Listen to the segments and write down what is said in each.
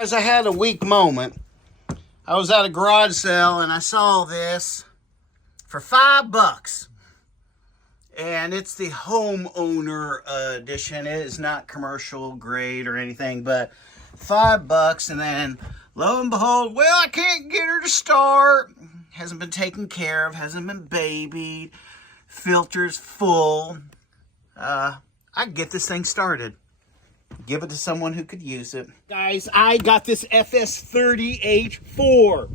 As I had a weak moment, I was at a garage sale and I saw this for $5. And it's the homeowner edition. It is not commercial grade or anything, but $5. And then lo and behold, well, I can't get her to start. Hasn't been taken care of, hasn't been babied. Filter's full. I can get this thing started. Give it to someone who could use it. Guys, I got this FS38 for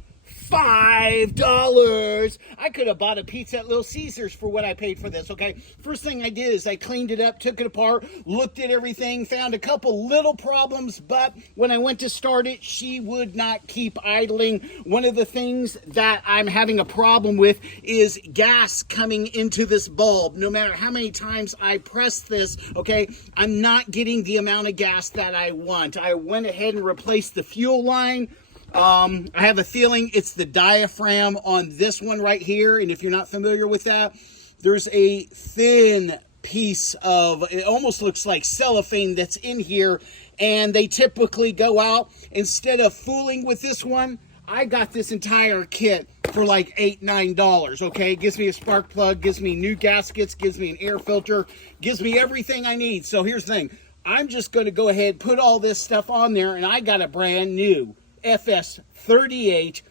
$5. I could have bought a pizza at Little Caesars for what I paid for this, okay? First thing I did is I cleaned it up, took it apart, looked at everything, found a couple little problems, but when I went to start it, she would not keep idling. One of the things that I'm having a problem with is gas coming into this bulb. No matter how many times I press this, okay, I'm not getting the amount of gas that I want. I went ahead and replaced the fuel line. I have a feeling it's the diaphragm on this one right here. And if you're not familiar with that, there's a thin piece of, it almost looks like cellophane that's in here. And they typically go out. Instead of fooling with this one, I got this entire kit for like $8, $9, okay? It gives me a spark plug, gives me new gaskets, gives me an air filter, gives me everything I need. So here's the thing. I'm just going to go ahead, put all this stuff on there, and I got a brand new FS38,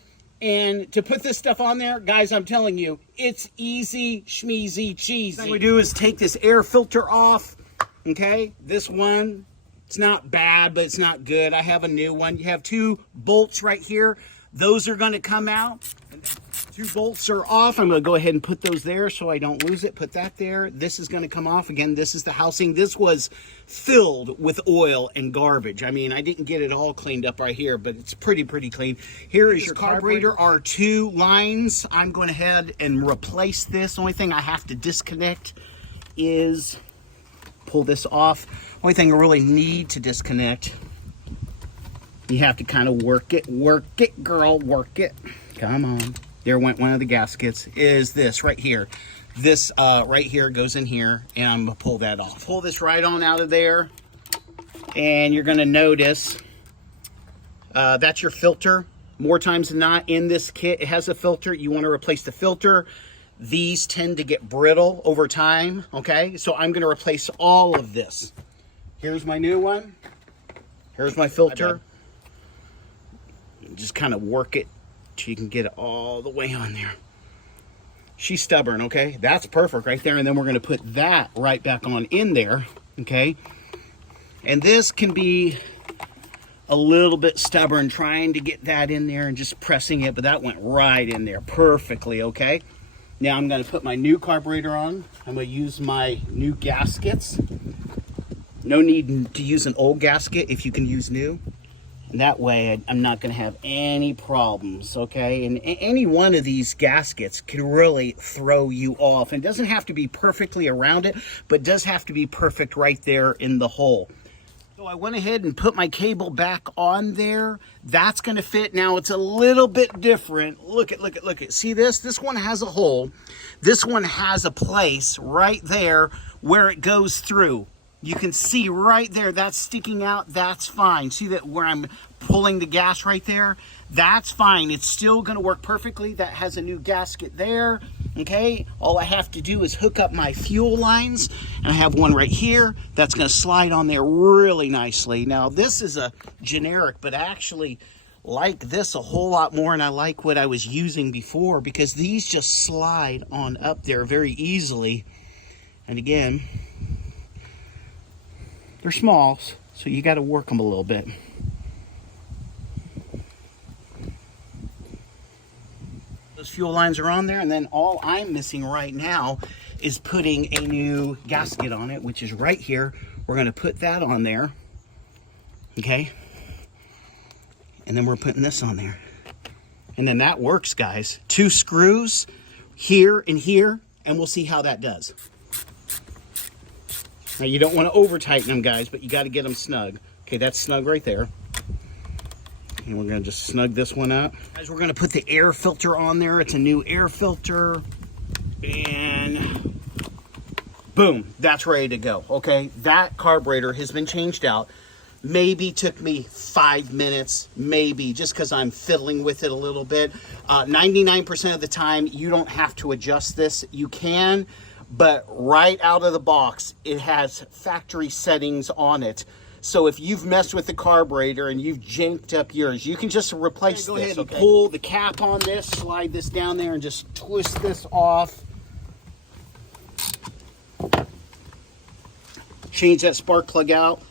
and to put this stuff on there, guys, I'm telling you, it's easy, schmeezy, cheesy. What we do is take this air filter off, okay? This one, it's not bad, but it's not good. I have a new one. You have two bolts right here. Those are going to come out. Two bolts are off. I'm going to go ahead and put those there so I don't lose it. Put that there. This is going to come off. Again, this is the housing. This was filled with oil and garbage. I mean, I didn't get it all cleaned up right here, but it's pretty clean. Here is your carburetor. Our two lines. I'm going ahead and replace this. Only thing I have to disconnect is pull this off. Only thing I really need to disconnect, you have to kind of work it, girl, work it. Come on. There went one of the gaskets, is this right here. This right here goes in here, and I'm gonna pull that off. Pull this right on out of there, and you're gonna notice that's your filter. More times than not in this kit, it has a filter. You wanna replace the filter. These tend to get brittle over time, okay? So I'm gonna replace all of this. Here's my new one. Here's my filter. Just kind of work it so you can get it all the way on there. She's stubborn, okay? That's perfect right there. And then we're going to put that right back on in there, okay? And this can be a little bit stubborn trying to get that in there and just pressing it, but that went right in there perfectly, okay? Now I'm going to put my new carburetor on. I'm going to use my new gaskets. No need to use an old gasket if you can use new. That way I'm not going to have any problems, okay? And any one of these gaskets can really throw you off. And it doesn't have to be perfectly around it, but does have to be perfect right there in the hole. So I went ahead and put my cable back on there. That's going to fit. Now it's a little bit different. Look at. See this? This one has a hole. This one has a place right there where it goes through. You can see right there, that's sticking out, that's fine. See that where I'm pulling the gas right there? That's fine, it's still gonna work perfectly. That has a new gasket there, okay? All I have to do is hook up my fuel lines, and I have one right here that's gonna slide on there really nicely. Now this is a generic, but I actually like this a whole lot more, and I like what I was using before because these just slide on up there very easily. And again, they're small, so you got to work them a little bit. Those fuel lines are on there, and then all I'm missing right now is putting a new gasket on it, which is right here. We're going to put that on there, okay? And then we're putting this on there. And then that works, guys. 2 screws here and here, and we'll see how that does. Now, you don't want to over tighten them, guys, but you got to get them snug. Okay, that's snug right there. And we're going to just snug this one up. Guys, we're going to put the air filter on there. It's a new air filter. And boom, that's ready to go. Okay, that carburetor has been changed out. maybe took me 5 minutes, maybe, just because I'm fiddling with it a little bit. 99% of the time, you don't have to adjust this. You can, but right out of the box, it has factory settings on it. So if you've messed with the carburetor and you've janked up yours, you can just replace this. Go ahead and pull the cap on this, slide this down there, and just twist this off. Change that spark plug out.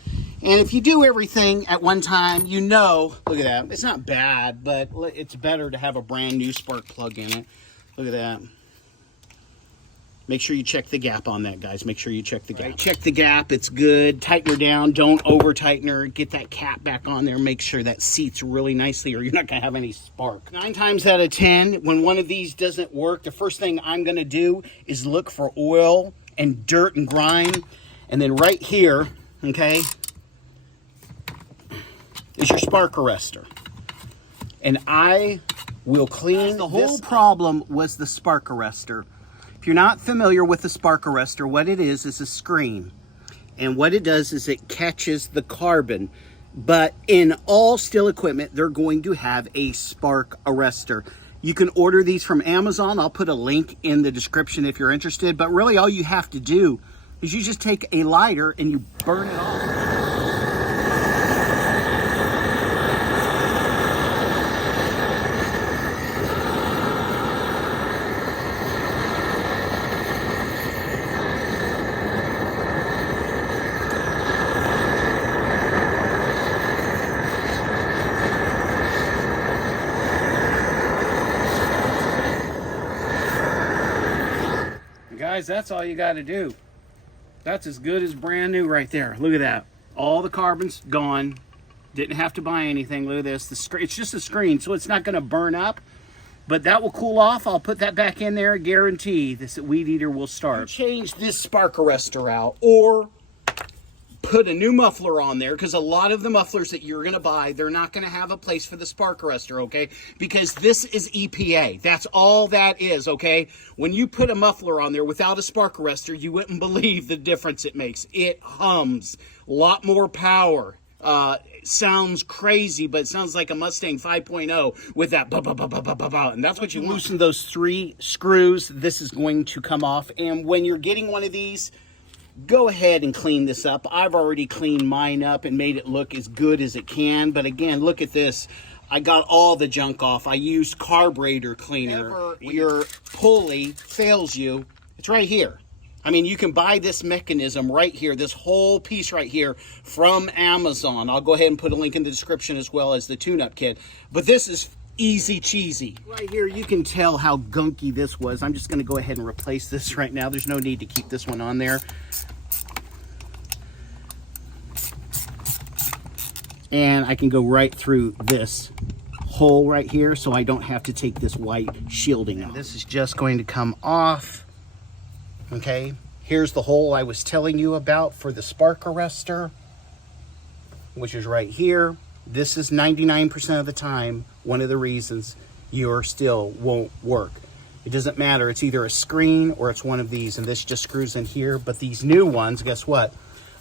And if you do everything at one time, you know, look at that. It's not bad, but it's better to have a brand new spark plug in it. Look at that. Make sure you check the gap on that, guys. Make sure you check the gap. Right, check the gap. It's good. Tighten her down. Don't over tighten her. Get that cap back on there. Make sure that seats really nicely or you're not going to have any spark. 9 times out of 10, when one of these doesn't work, the first thing I'm going to do is look for oil and dirt and grime. And then right here, okay, is your spark arrestor. And I will clean the whole problem was the spark arrestor. If you're not familiar with the spark arrestor, what it is a screen. And what it does is it catches the carbon. But in all Stihl equipment, they're going to have a spark arrestor. You can order these from Amazon. I'll put a link in the description if you're interested. But really all you have to do is you just take a lighter and you burn it off. Guys, that's all you got to do. That's as good as brand new right there. Look at that. All the carbon's gone. Didn't have to buy anything. Look at this. It's just a screen, so it's not going to burn up. But that will cool off. I'll put that back in there. Guarantee this weed eater will start. Change this spark arrestor out, or put a new muffler on there, because a lot of the mufflers that you're going to buy, they're not going to have a place for the spark arrestor, okay? Because this is EPA. That's all that is, okay? When you put a muffler on there without a spark arrestor, you wouldn't believe the difference it makes. It hums. A lot more power. Sounds crazy, but it sounds like a Mustang 5.0 with that ba-ba-ba-ba-ba-ba. And that's what you want. Loosen those 3 screws. This is going to come off. And when you're getting one of these, go ahead and clean this up. I've already cleaned mine up and made it look as good as it can. But again, look at this. I got all the junk off. I used carburetor cleaner. Whenever your pulley fails you, it's right here. I mean, you can buy this mechanism right here, this whole piece right here from Amazon. I'll go ahead and put a link in the description as well as the tune-up kit. But this is easy cheesy. Right here, you can tell how gunky this was. I'm just going to go ahead and replace this right now. There's no need to keep this one on there. And I can go right through this hole right here, so I don't have to take this white shielding off. This is just going to come off. Okay, here's the hole I was telling you about for the spark arrestor, which is right here. This is 99% of the time one of the reasons your Stihl won't work. It doesn't matter. It's either a screen or it's one of these, and this just screws in here. But these new ones, guess what?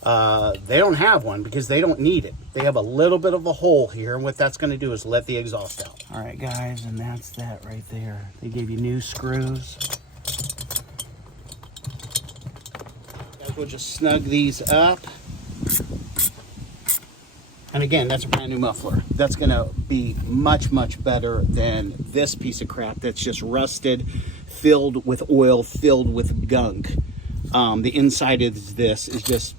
They don't have one because they don't need it. They have a little bit of a hole here, and what that's going to do is let the exhaust out. All right, guys, and that's that right there. They gave you new screws. Guys, we'll just snug these up. And again, that's a brand new muffler. That's going to be much, much better than this piece of crap that's just rusted, filled with oil, filled with gunk. The inside of this is just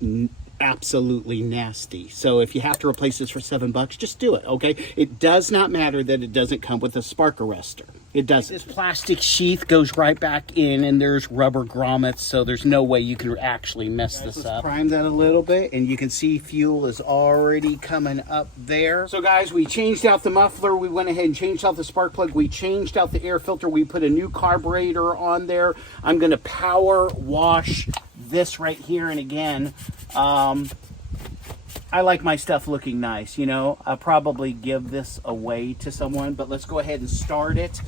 absolutely nasty. So if you have to replace this for $7, just do it, okay? It does not matter that it doesn't come with a spark arrestor. It doesn't. This plastic sheath goes right back in, and there's rubber grommets, so there's no way you can actually mess this up. Prime that a little bit, and you can see fuel is already coming up there. So guys, we changed out the muffler. We went ahead and changed out the spark plug. We changed out the air filter. We put a new carburetor on there. I'm going to power wash this right here, and again, I like my stuff looking nice, you know. I'll probably give this away to someone, but let's go ahead and start it.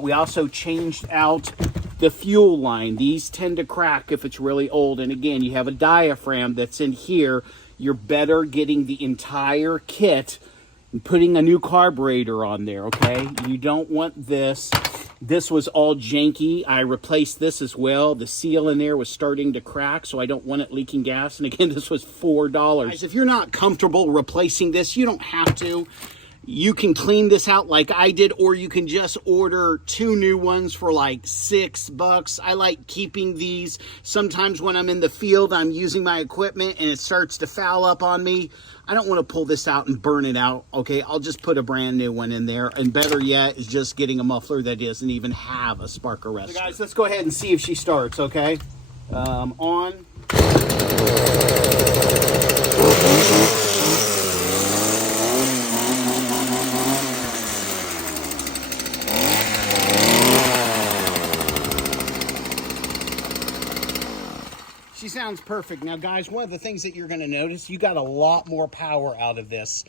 We also changed out the fuel line. These tend to crack if it's really old, and again, you have a diaphragm that's in here. you're better getting the entire kit and putting a new carburetor on there, okay? You don't want this. This was all janky. I replaced this as well. The seal in there was starting to crack, so I don't want it leaking gas. And again, this was $4. Guys, if you're not comfortable replacing this, you don't have to. You can clean this out like I did, or you can just order 2 new ones for like $6. I like keeping these. Sometimes when I'm in the field, I'm using my equipment and it starts to foul up on me. I don't want to pull this out and burn it out, okay? I'll just put a brand new one in there. And better yet is just getting a muffler that doesn't even have a spark arrestor. So guys, let's go ahead and see if she starts, okay? On. She sounds perfect. Now, guys, one of the things that you're going to notice, you got a lot more power out of this.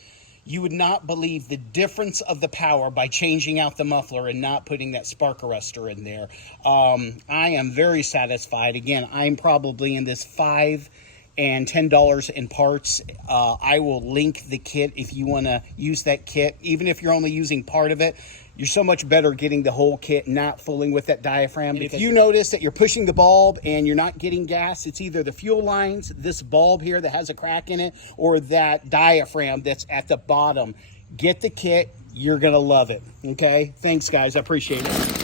You would not believe the difference of the power by changing out the muffler and not putting that spark arrestor in there. I am very satisfied. Again, I'm probably in this $5 and $10 in parts. I will link the kit if you want to use that kit. Even if you're only using part of it, you're so much better getting the whole kit, not fooling with that diaphragm. And if you notice that you're pushing the bulb and you're not getting gas, it's either the fuel lines, this bulb here that has a crack in it, or that diaphragm that's at the bottom. Get the kit. You're going to love it. Okay? Thanks, guys. I appreciate it.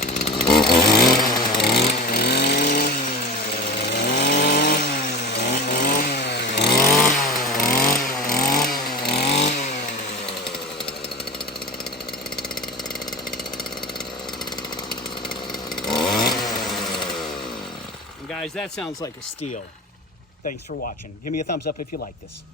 And guys, that sounds like a Stihl. Thanks for watching. Give me a thumbs up if you like this.